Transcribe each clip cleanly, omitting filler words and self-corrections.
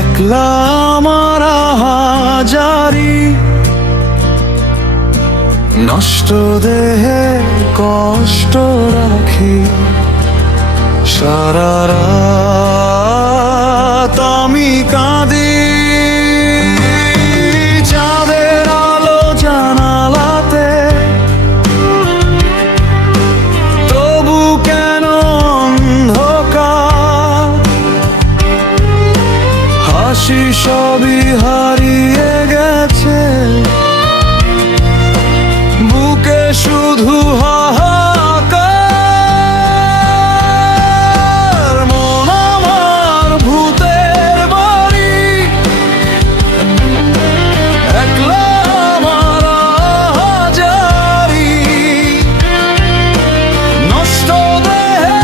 একলা আমার হাজারি, নষ্ট দেহে কষ্ট রাখি। সারা রাত আমি কাঁদি, চাঁদের আলো জানালাতে, তবু কেন অন্ধকার? হাসি সবই হারিয়ে গেছে, বুকে শুধু হাহাকার। মন আমার ভূতের বাড়ি, একলা আমার হাজারি, নষ্ট দেহে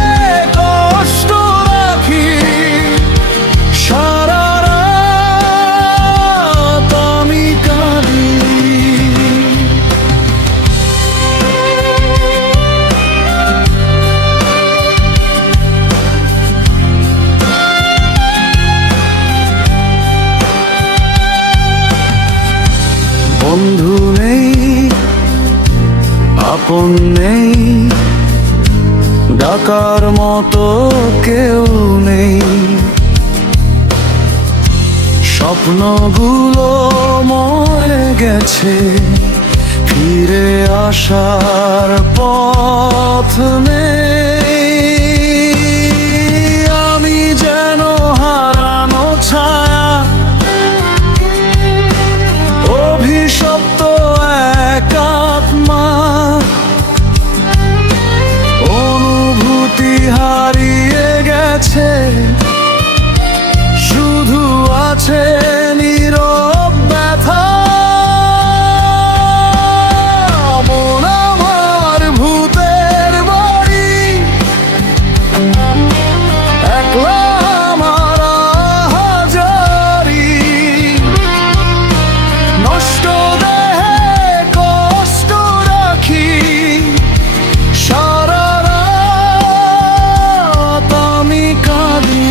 কষ্ট রাখি। সারা রাত আমি কাঁদি। বন্ধু নেই, আপন নেই, ডাকার মতো কেউ নেই। স্বপ্নগুলো মরে গেছে, ফিরে আসার পথ নেই। আমি যেন হারানো ছায়া, অভিশপ্ত এক আত্মা। অনুভূতি হারিয়ে গেছে, শুধু আছে নীরব ব্যথা। মন আমার ভূতের বাড়ি, একলা আমার হাজারি, নষ্ট দেহে কষ্ট রাখি। সারা রাত আমি কাঁদি।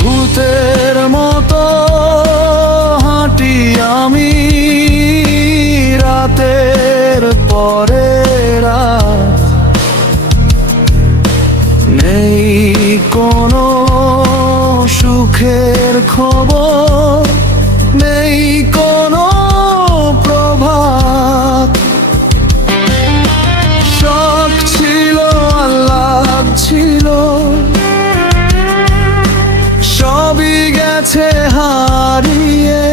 ভূতের মতো হাঁটি আমি, রাতের পরে রাত। নেই কোনো সুখের খবর, নেই কোনো প্রভাত। শখ ছিল, আহ্লাদ ছিল, সবই গেছে হারিয়ে।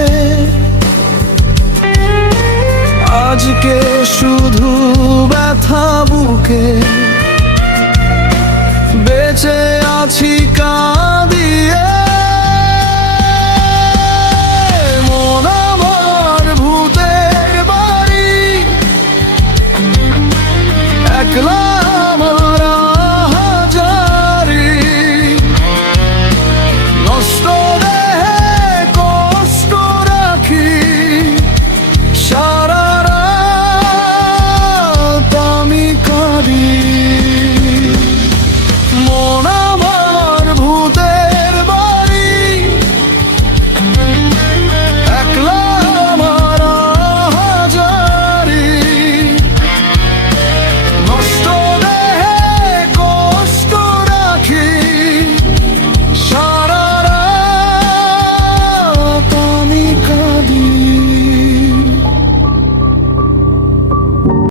আজকে শুধু ব্যথা বুকে, বেঁচে আছি